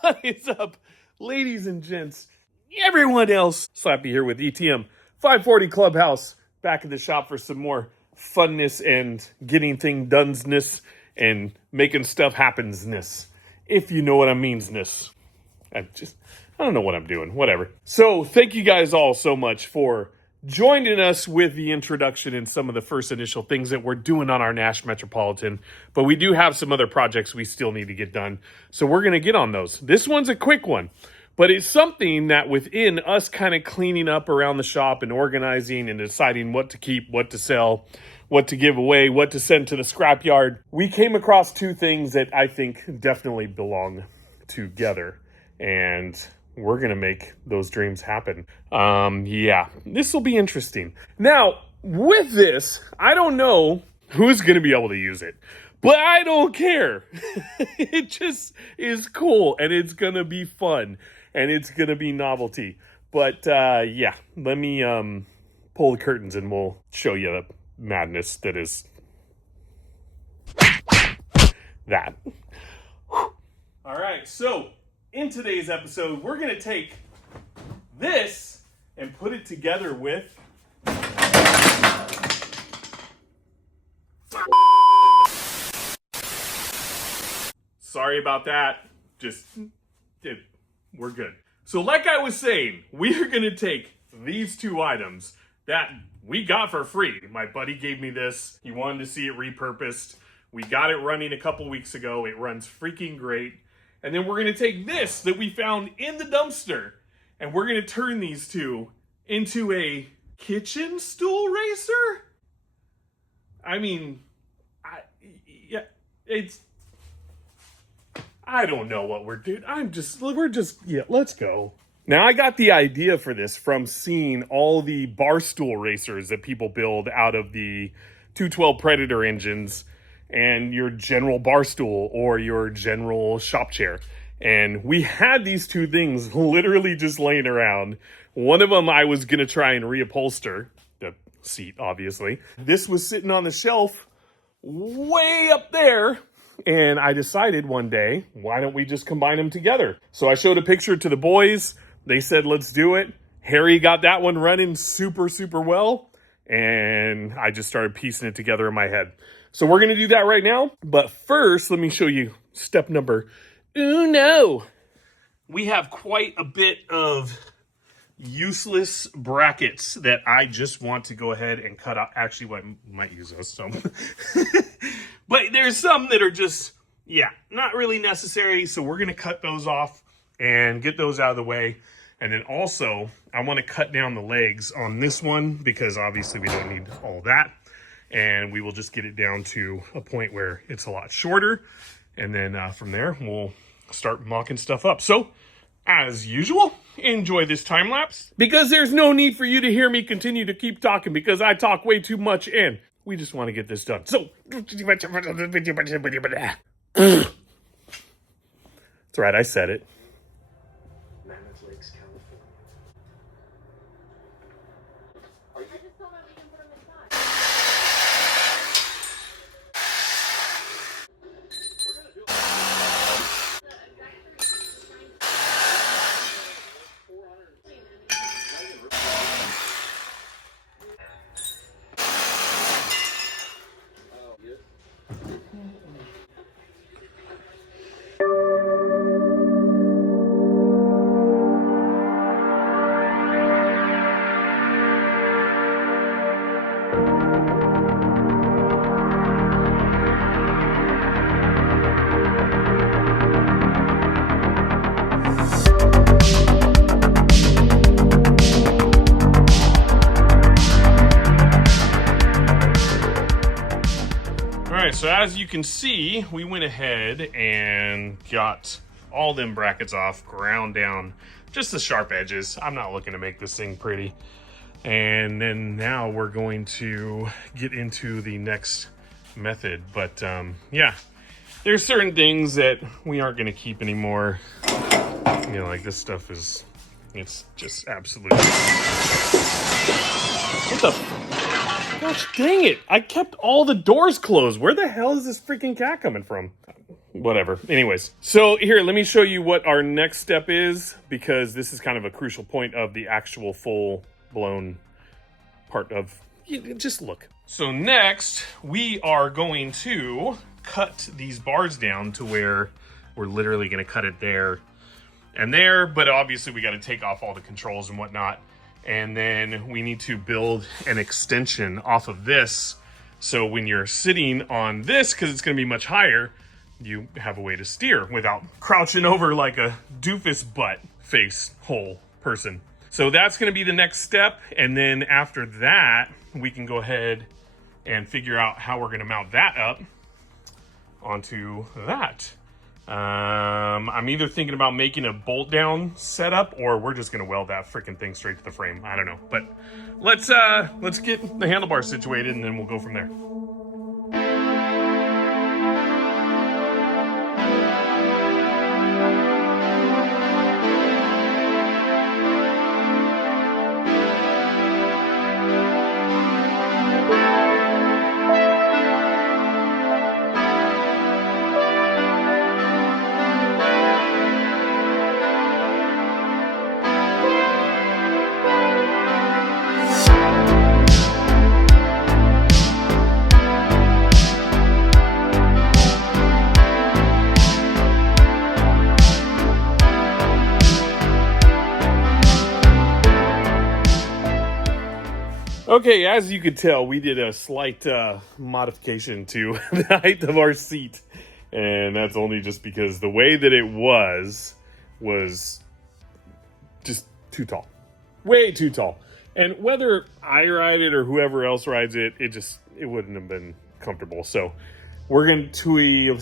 What is up, ladies and gents? Everyone else. Slappy here with ETM 540 Clubhouse. Back in the shop for some more funness and getting thing donesness and making stuff happensness. If you know what I meansness. I don't know what I'm doing. Whatever. So thank you guys all so much for joining us with the introduction and some of the first initial things that we're doing on our Nash Metropolitan. But we do have some other projects we still need to get done. So we're going to get on those. This one's a quick one. But it's something that within us kind of cleaning up around the shop and organizing and deciding what to keep, what to sell, what to give away, what to send to the scrapyard, we came across two things that I think definitely belong together. And we're going to make those dreams happen. Yeah, this will be interesting. Now, with this, I don't know who's going to be able to use it. But I don't care. It just is cool. And it's going to be fun. And it's going to be novelty. But, yeah, let me pull the curtains and we'll show you the madness that is that. All right, so in today's episode, we're going to take this and put it together with sorry about that. We're good. So like I was saying, we are going to take these two items that we got for free. My buddy gave me this. He wanted to see it repurposed. We got it running a couple weeks ago. It runs freaking great. And then we're going to take this that we found in the dumpster, and we're going to turn these two into a kitchen stool racer? I mean, I don't know what we're doing. Let's go. Now, I got the idea for this from seeing all the bar stool racers that people build out of the 212 Predator engines and your general bar stool or your general shop chair. And we had these two things literally just laying around. One of them I was going to try and reupholster, the seat, obviously. This was sitting on the shelf way up there. And I decided one day, why don't we just combine them together? So I showed a picture to the boys. They said, let's do it. Harry got that one running super, super well. And I just started piecing it together in my head. So we're going to do that right now. But first, let me show you step number uno. We have quite a bit of useless brackets that I just want to go ahead and cut out. Actually, I might use those some. But there's some that are just, not really necessary. So we're going to cut those off and get those out of the way. And then also, I want to cut down the legs on this one because obviously we don't need all that. And we will just get it down to a point where it's a lot shorter. And then from there, we'll start mocking stuff up. So, as usual, enjoy this time lapse. Because there's no need for you to hear me continue to keep talking because I talk way too much and we just want to get this done. So, that's right, I said it. So as you can see, we went ahead and got all them brackets off, ground down just the sharp edges. I'm not looking to make this thing pretty. And then now we're going to get into the next method. But yeah, there's certain things that we aren't going to keep anymore. You know, like this stuff is, it's just absolute. What the? Gosh dang it. I kept all the doors closed. Where the hell is this freaking cat coming from? Whatever. Anyways, so here, let me show you what our next step is, because this is kind of a crucial point of the actual full-blown part of... Just look. So next, we are going to cut these bars down to where we're literally going to cut it there and there, but obviously we got to take off all the controls and whatnot. And then we need to build an extension off of this. So when you're sitting on this, because it's going to be much higher, you have a way to steer without crouching over like a doofus butt face hole person. So that's going to be the next step. And then after that, we can go ahead and figure out how we're going to mount that up onto that. I'm either thinking about making a bolt down setup, or we're just gonna weld that freaking thing straight to the frame. I don't know, but let's get the handlebar situated and then we'll go from there. Okay, as you could tell, we did a slight modification to the height of our seat. And that's only just because the way that it was just too tall. Way too tall. And whether I ride it or whoever else rides it, it wouldn't have been comfortable. So we're going to... Did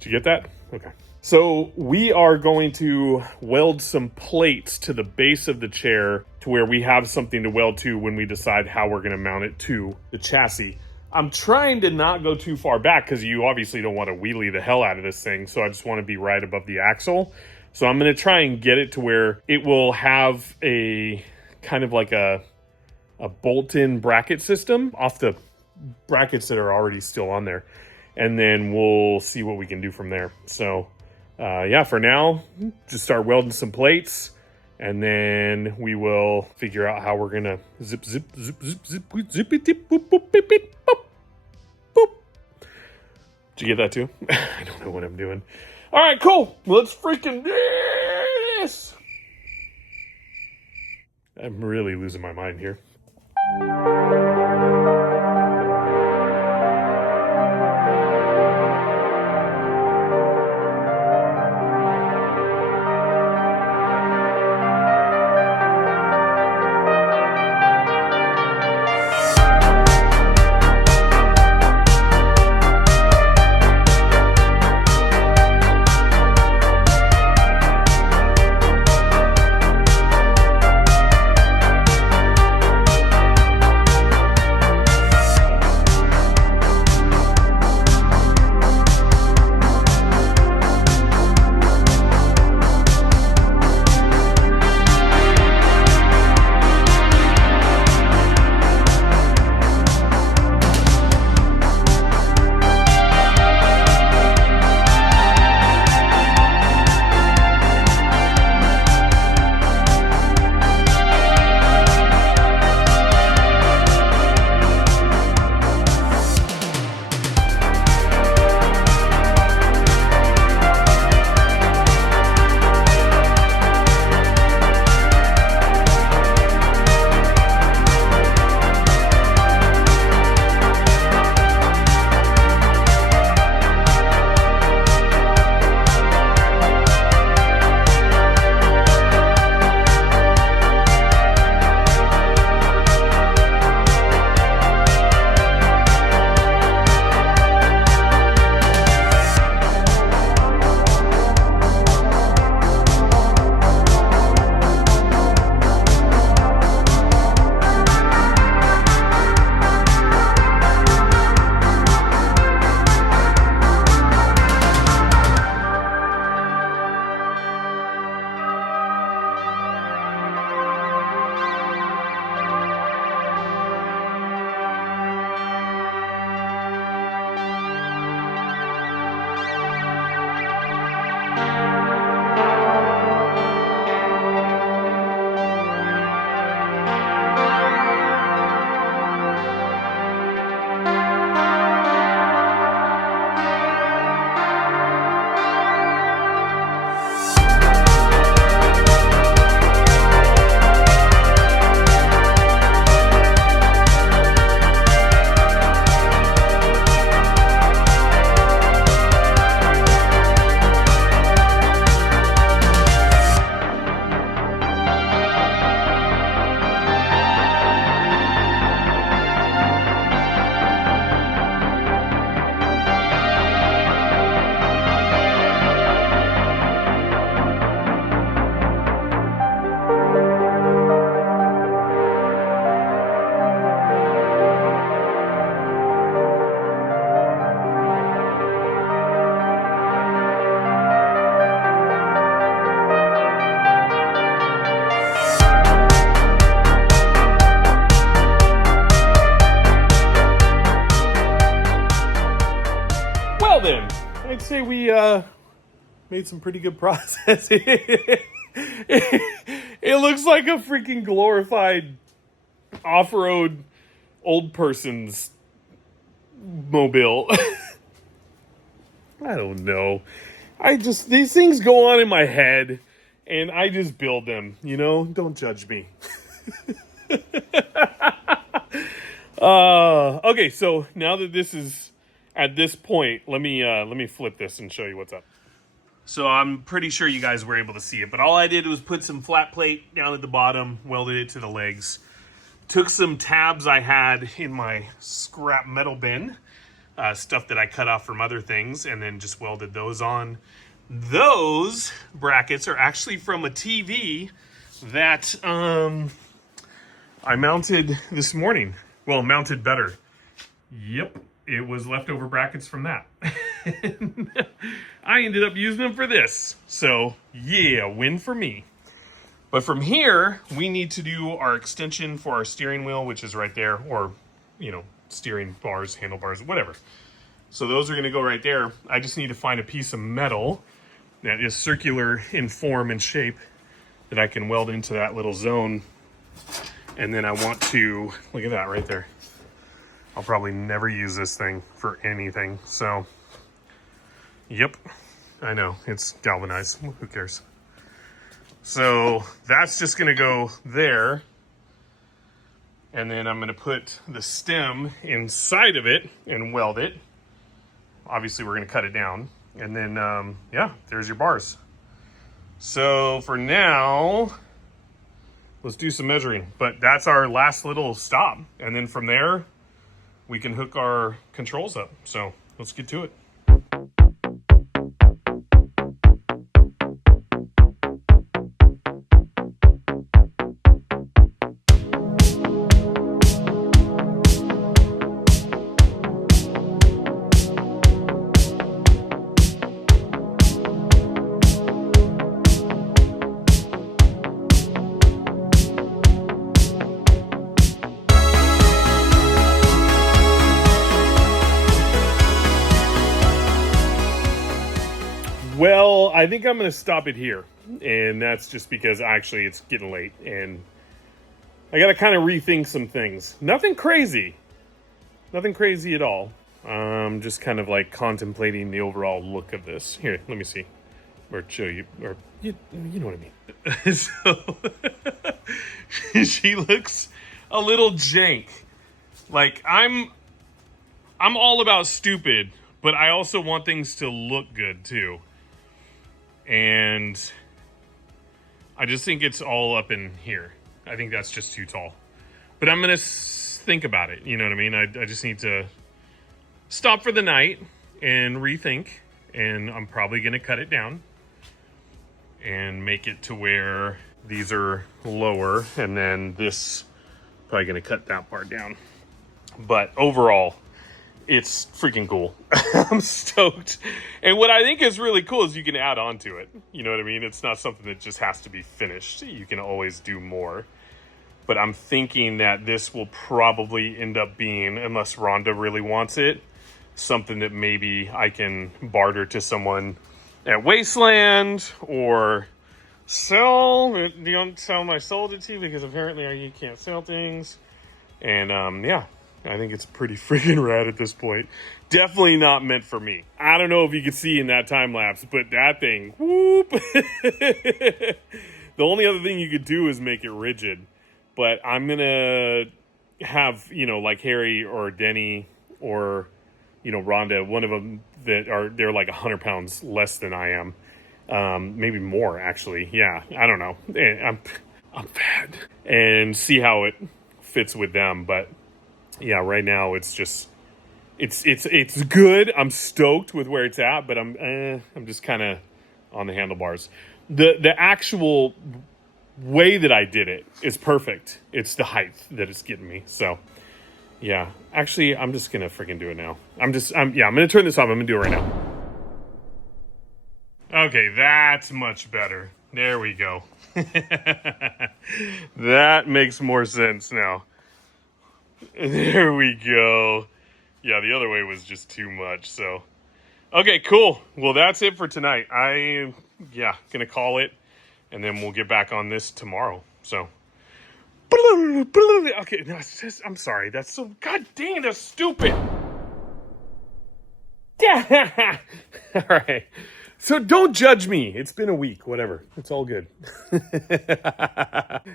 you get that? Okay. So we are going to weld some plates to the base of the chair to where we have something to weld to when we decide how we're going to mount it to the chassis. I'm trying to not go too far back because you obviously don't want to wheelie the hell out of this thing. So I just want to be right above the axle. So I'm going to try and get it to where it will have a kind of like a bolt-in bracket system off the brackets that are already still on there. And then we'll see what we can do from there. So... yeah, for now, just start welding some plates, and then we will figure out how we're gonna zip, it, dip, boop, boop, beep, beep, boop, boop. Did you get that too? I don't know what I'm doing. All right, cool. Let's freaking do this. I'm really losing my mind here. say we made some pretty good progress. It looks like a freaking glorified off-road old person's mobile. I don't know. These things go on in my head, and I just build them, you know? Don't judge me. Okay, so now that this is at this point, let me flip this and show you what's up. So I'm pretty sure you guys were able to see it, but all I did was put some flat plate down at the bottom, welded it to the legs, took some tabs I had in my scrap metal bin, stuff that I cut off from other things, and then just welded those on. Those brackets are actually from a TV that I mounted this morning. Well, mounted better. Yep, it was leftover brackets from that. I ended up using them for this. So, yeah, win for me. But from here, we need to do our extension for our steering wheel, which is right there, or, you know, steering bars, handlebars, whatever. So those are going to go right there. I just need to find a piece of metal that is circular in form and shape that I can weld into that little zone. And then I want to, look at that right there. I'll probably never use this thing for anything. So, yep, I know, it's galvanized. Who cares? So that's just going to go there. And then I'm going to put the stem inside of it and weld it. Obviously, we're going to cut it down. And then, yeah, there's your bars. So for now, let's do some measuring. But that's our last little stop. And then from there, we can hook our controls up. So let's get to it. Well, I think I'm going to stop it here. And that's just because actually it's getting late. And I got to kind of rethink some things. Nothing crazy. Nothing crazy at all. Just kind of like contemplating the overall look of this. Here, let me see. Or show you. Or you know what I mean. So, she looks a little jank. Like, I'm all about stupid. But I also want things to look good, too. And I just think it's all up in here. I think that's just too tall. But I'm going to think about it. You know what I mean? I just need to stop for the night and rethink. And I'm probably going to cut it down and make it to where these are lower. And then this, probably going to cut that part down. But overall, it's freaking cool. I'm stoked. And what I think is really cool is you can add on to it. You know what I mean? It's not something that just has to be finished. You can always do more. But I'm thinking that this will probably end up being, unless Rhonda really wants it, something that maybe I can barter to someone at Wasteland or sell. Don't sell my soul to you because apparently you can't sell things. And yeah. I think it's pretty freaking rad at this point. Definitely not meant for me. I don't know if you can see in that time lapse, but that thing, whoop. The only other thing you could do is make it rigid. But I'm going to have, you know, like Harry or Denny or, you know, Rhonda, one of them they're like 100 pounds less than I am. Maybe more, actually. Yeah, I don't know. I'm fat. And see how it fits with them, but yeah, right now it's just it's good. I'm stoked with where it's at, but I'm just kind of on the handlebars. The actual way that I did it is perfect. It's the height that it's getting me. So yeah, actually, I'm just gonna freaking do it now. I'm gonna turn this off. I'm gonna do it right now. Okay, that's much better. There we go. That makes more sense now. There we go. Yeah, the other way was just too much, so Okay, cool. Well, that's it for tonight. Gonna call it, and then we'll get back on this tomorrow. So, okay, no, it's just, I'm sorry. That's so, god dang, that's stupid. Yeah. All right. So don't judge me. It's been a week. Whatever. It's all good.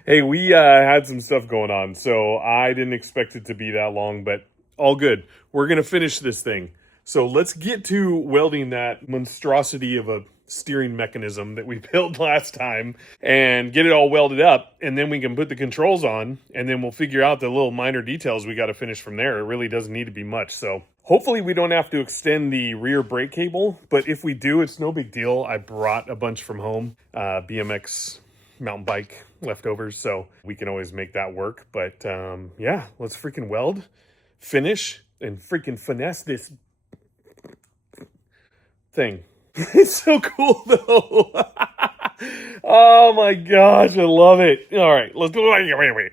Hey, we had some stuff going on, so I didn't expect it to be that long, but all good. We're going to finish this thing. So let's get to welding that monstrosity of a steering mechanism that we built last time and get it all welded up, and then we can put the controls on, and then we'll figure out the little minor details we got to finish from there. It really doesn't need to be much. So hopefully we don't have to extend the rear brake cable, but if we do, it's no big deal. I brought a bunch from home, BMX mountain bike leftovers, so we can always make that work. But yeah, let's freaking weld, finish, and freaking finesse this thing. It's so cool though. Oh my gosh, I love it. All right, let's do it. Wait.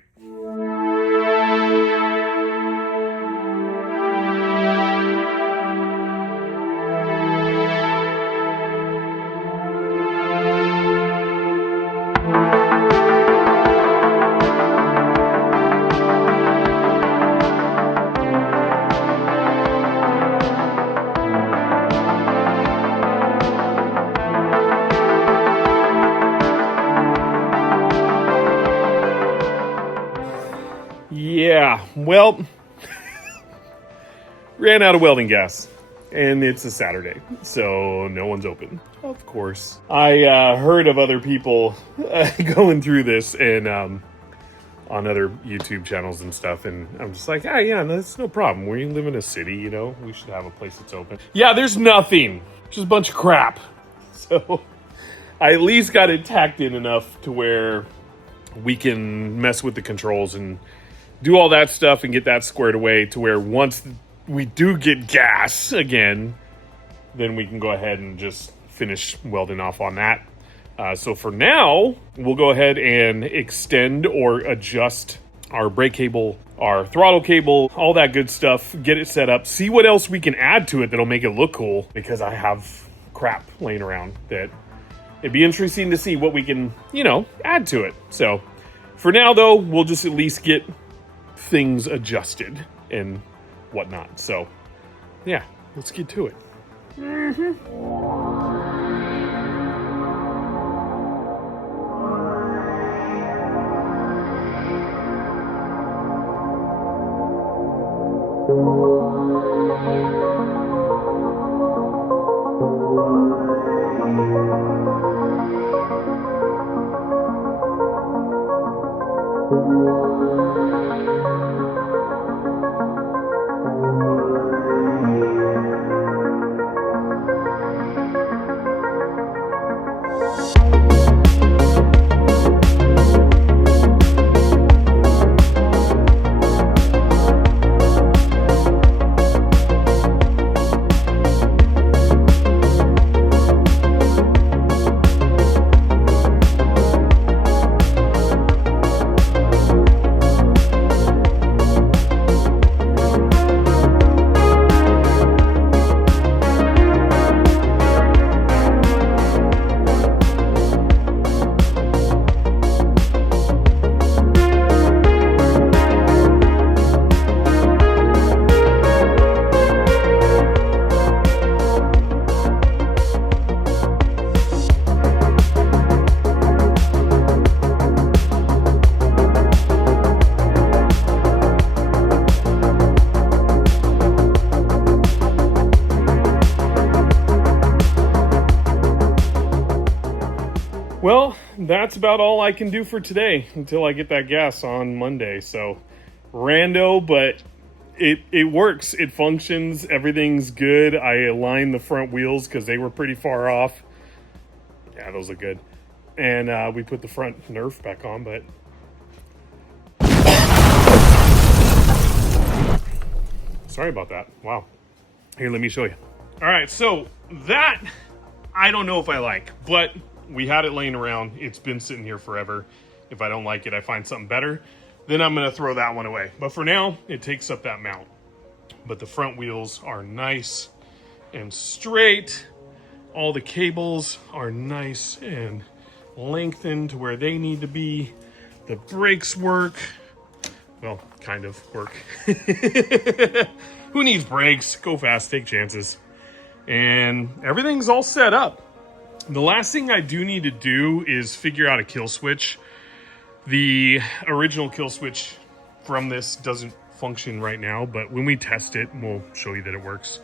Yeah, well, ran out of welding gas, and it's a Saturday, so no one's open. Of course. I heard of other people going through this and on other YouTube channels and stuff, and I'm just like, yeah, that's no problem. We live in a city, you know, we should have a place that's open. Yeah, there's nothing. Just a bunch of crap. So I at least got it tacked in enough to where we can mess with the controls and do all that stuff and get that squared away to where once we do get gas again, then we can go ahead and just finish welding off on that. So for now, we'll go ahead and extend or adjust our brake cable, our throttle cable, all that good stuff, get it set up, see what else we can add to it that'll make it look cool, because I have crap laying around that it'd be interesting to see what we can, add to it. So for now, though, we'll just at least get things adjusted and whatnot. So yeah, let's get to it. Well, that's about all I can do for today until I get that gas on Monday. So, rando, but it works. It functions. Everything's good. I aligned the front wheels because they were pretty far off. Yeah, those look good. And we put the front Nerf back on, but... Sorry about that. Wow. Here, let me show you. All right, so that I don't know if I like, but we had it laying around. It's been sitting here forever. If I don't like it, I find something better, then I'm gonna throw that one away. But for now, it takes up that mount. But the front wheels are nice and straight. All the cables are nice and lengthened to where they need to be. The brakes work. Well, kind of work. Who needs brakes? Go fast, take chances. And everything's all set up. The last thing I do need to do is figure out a kill switch. The original kill switch from this doesn't function right now, but when we test it, we'll show you that it works.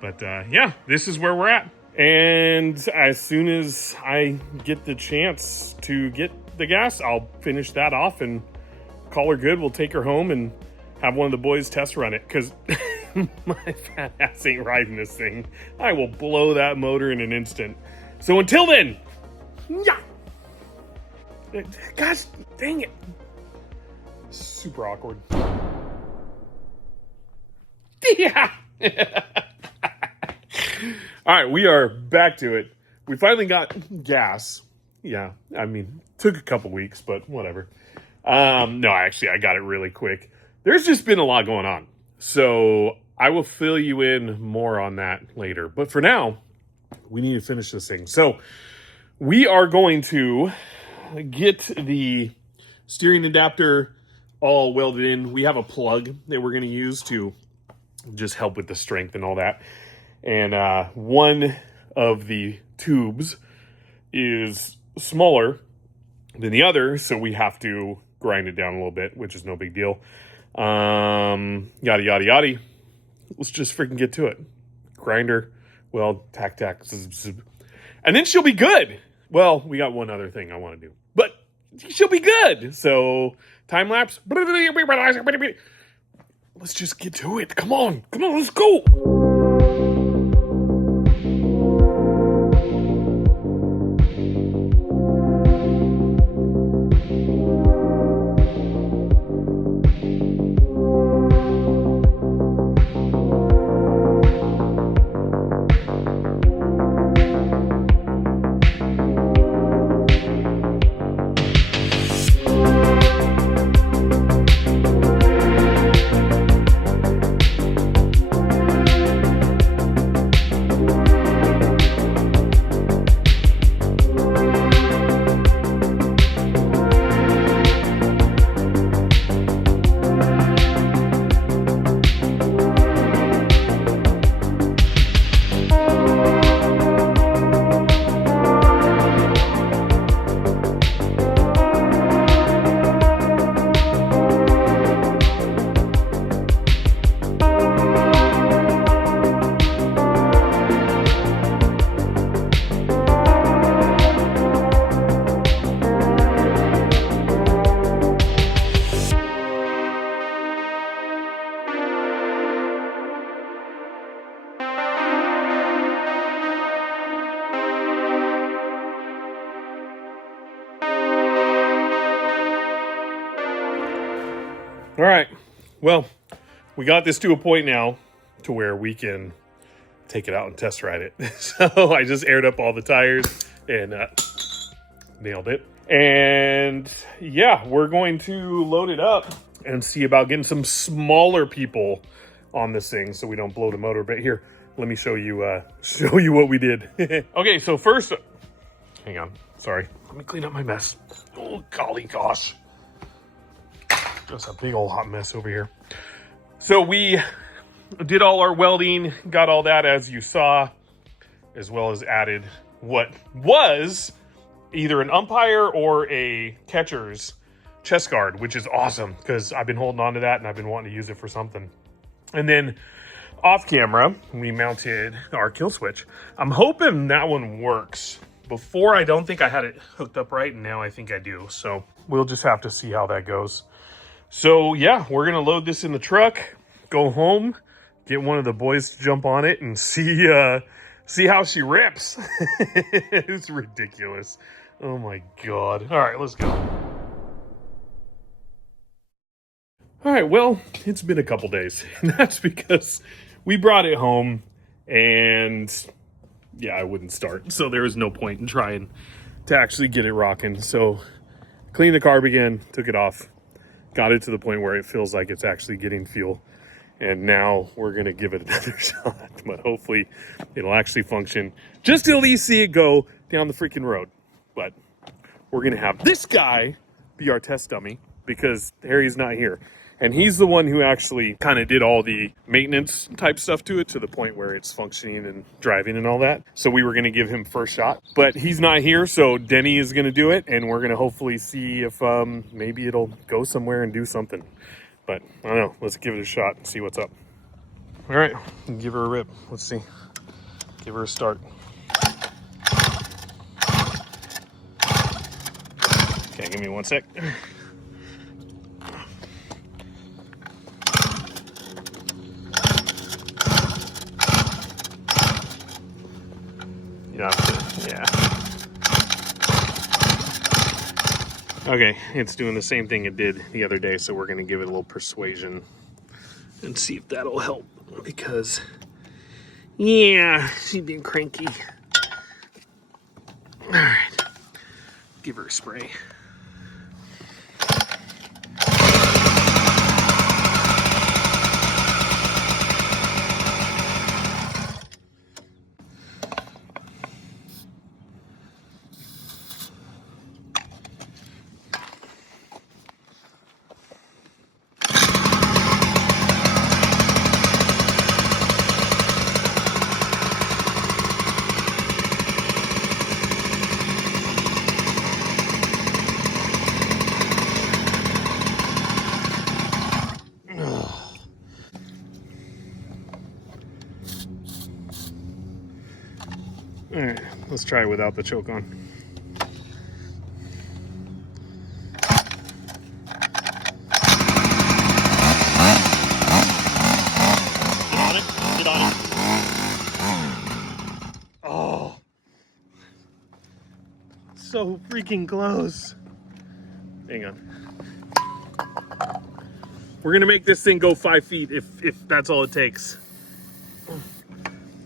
But yeah, this is where we're at. And as soon as I get the chance to get the gas, I'll finish that off and call her good. We'll take her home and have one of the boys test run it, because my fat ass ain't riding this thing. I will blow that motor in an instant. So until then, yeah. Gosh, dang it. Super awkward. Yeah. All right, we are back to it. We finally got gas. Yeah, I mean, took a couple weeks, but whatever. No, actually, I got it really quick. There's just been a lot going on. So I will fill you in more on that later. But for now, we need to finish this thing. So we are going to get the steering adapter all welded in. We have a plug that we're going to use to just help with the strength and all that. And one of the tubes is smaller than the other, so we have to grind it down a little bit, which is no big deal. Yada, yada, yada. Let's just freaking get to it. Grinder, weld, tack, zzz, zzz. And then she'll be good. Well, we got one other thing I want to do, but she'll be good. So, time lapse. Let's just get to it. Come on, let's go. All right, well, we got this to a point now to where we can take it out and test ride it. So I just aired up all the tires and nailed it. And yeah, we're going to load it up and see about getting some smaller people on this thing so we don't blow the motor. But here, let me show you what we did. Okay, so first, hang on, sorry. Let me clean up my mess. Oh, golly gosh. Just a big old hot mess over here. So we did all our welding, got all that as you saw, as well as added what was either an umpire or a catcher's chest guard, which is awesome because I've been holding on to that and I've been wanting to use it for something. And then off camera, we mounted our kill switch. I'm hoping that one works. Before, I don't think I had it hooked up right, and now I think I do. So we'll just have to see how that goes. So yeah, we're gonna load this in the truck, go home, get one of the boys to jump on it, and see how she rips. It's ridiculous. Oh my God. All right, let's go. All right, well, it's been a couple days, and that's because we brought it home, and yeah, I wouldn't start, so there was no point in trying to actually get it rocking. So cleaned the carb again, took it off, got it to the point where it feels like it's actually getting fuel. And now we're going to give it another shot, but hopefully it'll actually function. Just to at least see it go down the freaking road. But we're going to have this guy be our test dummy because Harry's not here. And he's the one who actually kind of did all the maintenance type stuff to it to the point where it's functioning and driving and all that. So we were going to give him first shot, but he's not here. So Denny is going to do it. And we're going to hopefully see if maybe it'll go somewhere and do something. But I don't know. Let's give it a shot and see what's up. All right, give her a rip. Let's see. Give her a start. Okay, give me 1 sec. Yeah. Okay, it's doing the same thing it did the other day, so we're gonna give it a little persuasion and see if that'll help, because yeah, she's being cranky. All right, give her a spray. All right, let's try it without the choke on. Get on it. Oh, so freaking close. Hang on. We're gonna make this thing go 5 feet if that's all it takes.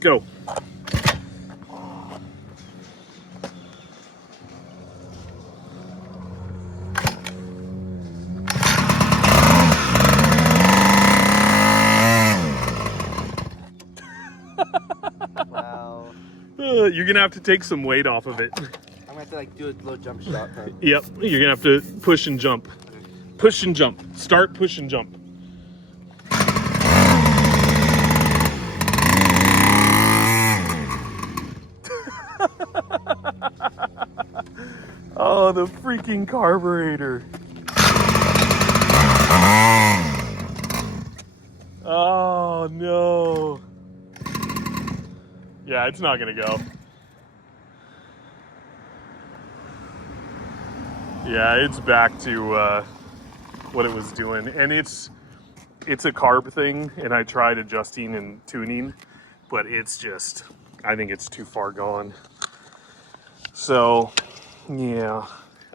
Go. Wow. You're gonna have to take some weight off of it. I'm gonna have to like do a little jump shot. Yep, you're gonna have to push and jump. Push and jump. Start, push and jump. Oh, the freaking carburetor. Oh, no. Yeah, it's not gonna go. Yeah, it's back to what it was doing. And it's a carb thing, and I tried adjusting and tuning, but it's just, I think it's too far gone. So, yeah.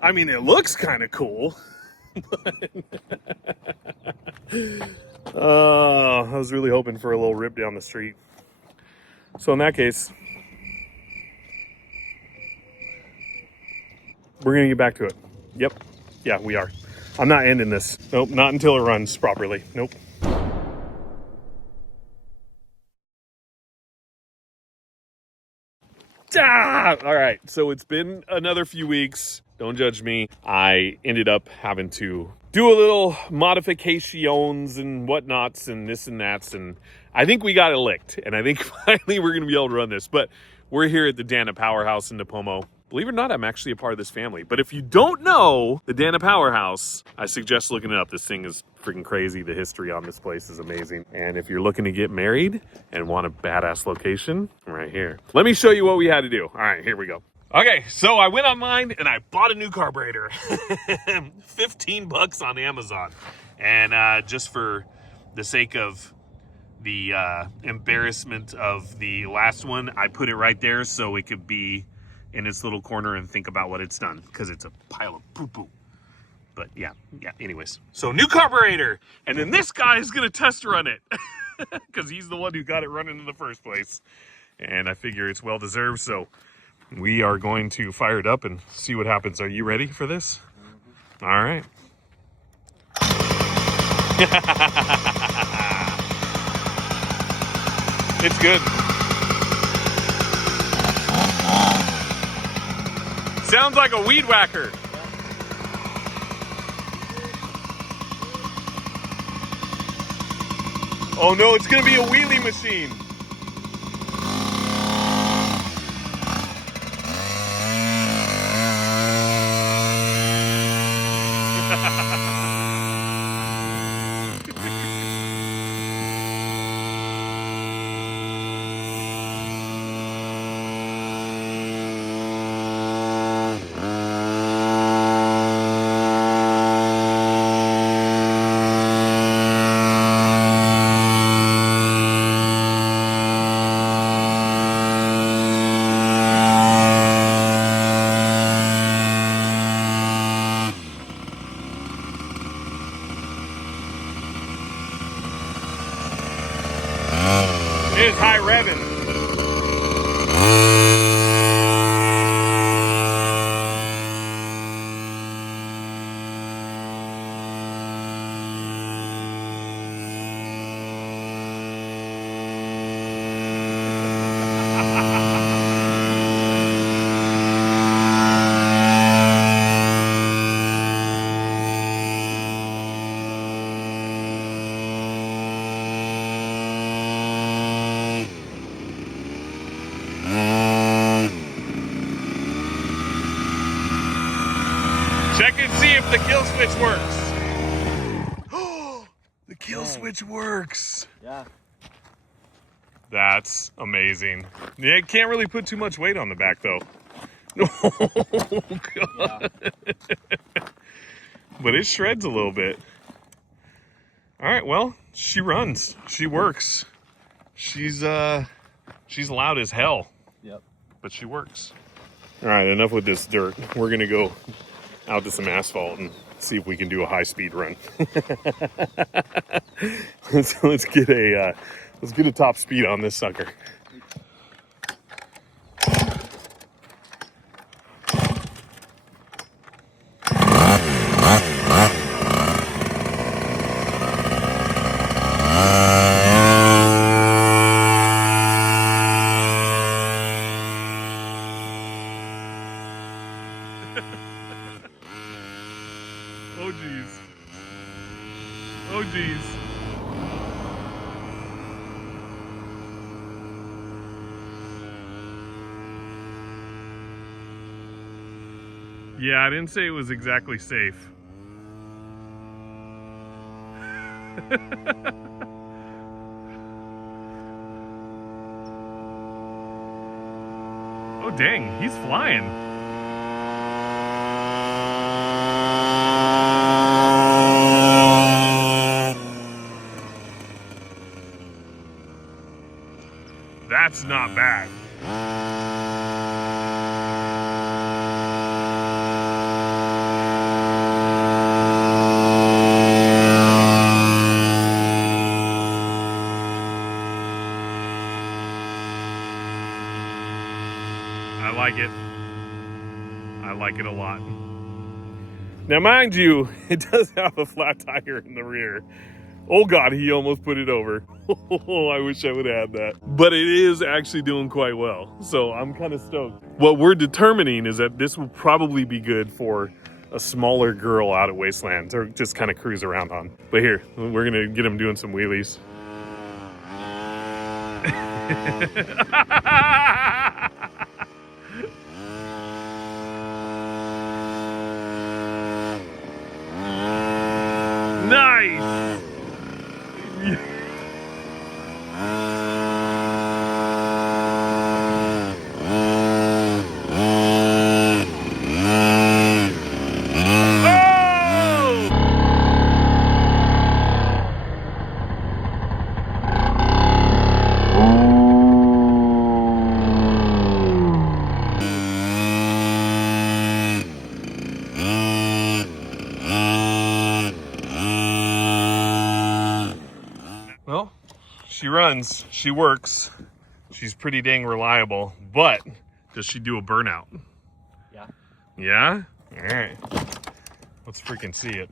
I mean, it looks kind of cool. I was really hoping for a little rip down the street. So in that case, we're gonna get back to it. Yep. Yeah, we are. I'm not ending this. Nope, not until it runs properly. Nope. Ah! All right, so it's been another few weeks. Don't judge me. I ended up having to do a little modifications and whatnots and this and that's, and I think we got it licked, and I think finally we're gonna be able to run this. But we're here at the Dana Powerhouse in Napomo. Believe it or not, I'm actually a part of this family. But if you don't know the Dana Powerhouse, I suggest looking it up. This thing is freaking crazy. The history on this place is amazing. And if you're looking to get married and want a badass location, right here. Let me show you what we had to do. All right, here we go. Okay, so I went online and I bought a new carburetor. 15 bucks on Amazon. And just for the sake of the embarrassment of the last one, I put it right there so it could be in its little corner and think about what it's done, because it's a pile of poo-poo. But yeah, anyways. So new carburetor, and then this guy is gonna test run it, because he's the one who got it running in the first place. And I figure it's well-deserved, so we are going to fire it up and see what happens. Are you ready for this? Mm-hmm. All right. It's good. Sounds like a weed whacker. Oh no, it's gonna be a wheelie machine. It is high revving. Check and see if the kill switch works. Oh, the kill switch works. Yeah. That's amazing. Yeah, it can't really put too much weight on the back though. Oh, God. Yeah. But it shreds a little bit. All right, well, she runs. She works. She's loud as hell. Yep. But she works. All right, enough with this dirt. We're gonna go out to some asphalt and see if we can do a high-speed run. let's get a top speed on this sucker. Oh geez. Oh geez. Yeah, I didn't say it was exactly safe. Oh dang, he's flying. That's not bad. I like it. I like it a lot. Now, mind you, it does have a flat tire in the rear. Oh God, he almost put it over. Oh, I wish I would have had that. But it is actually doing quite well. So I'm kind of stoked. What we're determining is that this will probably be good for a smaller girl out at Wasteland or just kind of cruise around on. But here, we're gonna get him doing some wheelies. Nice! Well, she runs, she works, she's pretty dang reliable, but does she do a burnout? Yeah. Yeah? All right. Let's freaking see it.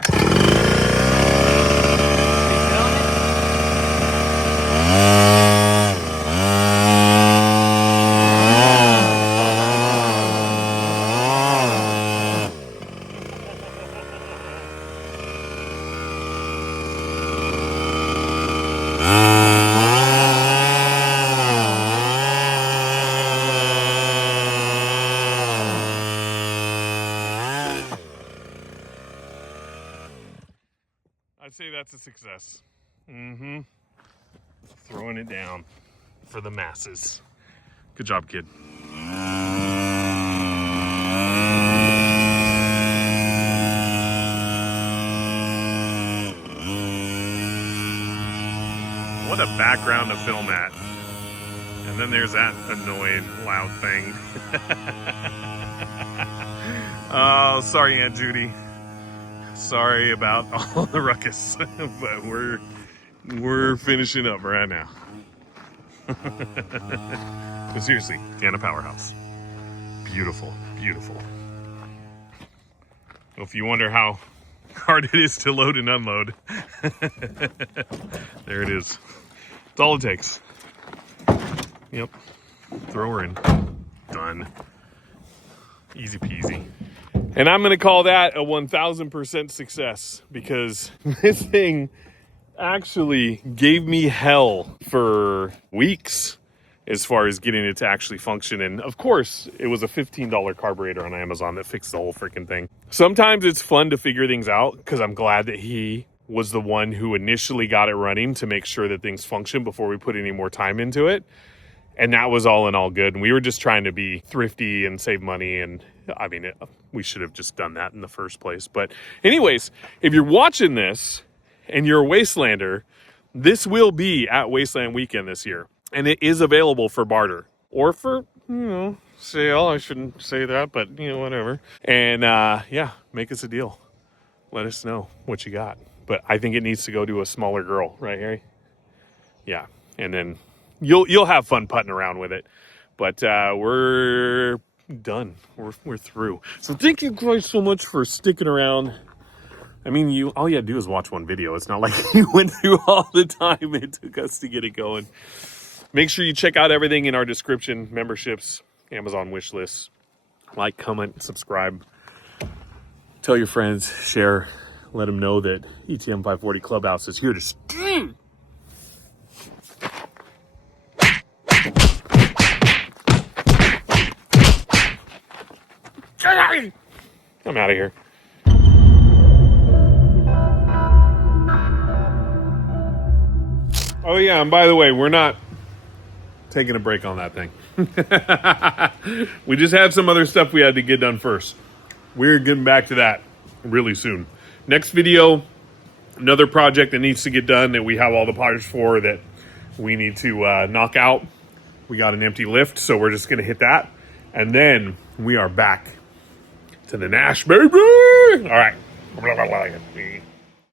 that's a success. Mm-hmm. Throwing it down for the masses. Good job, kid. What a background to film at. And then there's that annoying loud thing. Oh, sorry, Aunt Judy. Sorry about all the ruckus, but we're finishing up right now. But seriously, Canna Powerhouse. Beautiful, beautiful. If you wonder how hard it is to load and unload, there it is. That's all it takes. Yep. Throw her in. Done. Easy peasy. And I'm going to call that a 1000% success because this thing actually gave me hell for weeks as far as getting it to actually function. And of course, it was a $15 carburetor on Amazon that fixed the whole freaking thing. Sometimes it's fun to figure things out because I'm glad that he was the one who initially got it running to make sure that things function before we put any more time into it. And that was all in all good. And we were just trying to be thrifty and save money. And I mean, we should have just done that in the first place. But anyways, if you're watching this and you're a Wastelander, this will be at Wasteland weekend this year. And it is available for barter or for, sale. I shouldn't say that, but whatever. And yeah, make us a deal. Let us know what you got. But I think it needs to go to a smaller girl, right, Harry? Yeah. And then you'll have fun putting around with it. But we're done. We're through. So thank you guys so much for sticking around. I mean, all you had to do is watch one video. It's not like you went through all the time it took us to get it going. Make sure you check out everything in our description. Memberships, Amazon wish lists. Like, comment, subscribe. Tell your friends, share. Let them know that ETM 540 Clubhouse is here to stay. I'm out of here. Oh yeah, and by the way, we're not taking a break on that thing. We just had some other stuff we had to get done first. We're getting back to that really soon. Next video, another project that needs to get done that we have all the parts for that we need to knock out. We got an empty lift, so we're just going to hit that. And then we are back to the Nash, baby! All right.